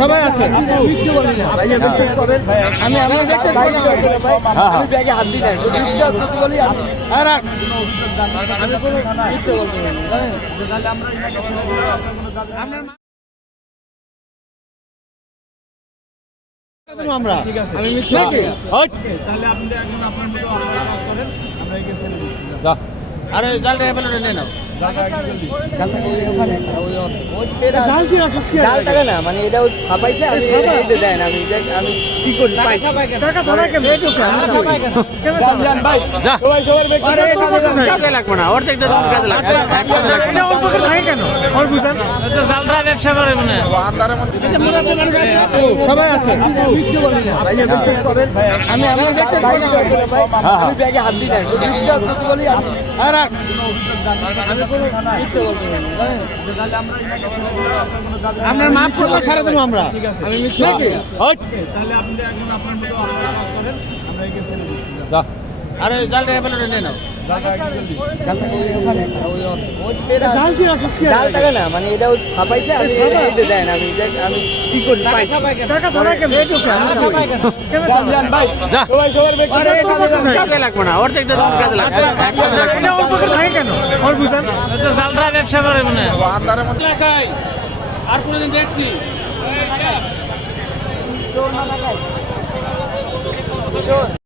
সবাই আছে। আমি ব্যাগে হাত দিই নাই বলি আমি কোনো মিথ্যে বলতে পারি আমরা আমি মিথ্যে তাহলে আপনি একজন আপনার মতো আপনারা কাজ করেন, আমরা এখানে ছেড়ে দিচ্ছি। যা আরে জালটা এবেলে নিয়ে নাও। জালটাকে না মানে এটা ছাপাইছে আমি দেয় না আমি আমি কি করি লাগবে না অর্ধেক কাজে ব্যবসা করে মানে সবাই আছে। আমি আমি ব্যাগে হাত দিই নাই বলি আমি কোনো মিথ্যে বলতে পারি আপনার মাফ করবো সারা দেবো আমরা। আমি মিথ্যে তাহলে আপনি একজন আপনার মতো আপনারা কাজ করেন, আমরা এখানে ছেড়ে দিচ্ছি। যা আরে জালটা এবেলে নিয়ে নাও। জালটাকে না মানে এটা ছাপাইছে আমি দেয় না আমি আমি কি করি লাগবে না অর্ধেক কাজে লাগবে ব্যবসা করে মানে আর কোনদিন দেখছি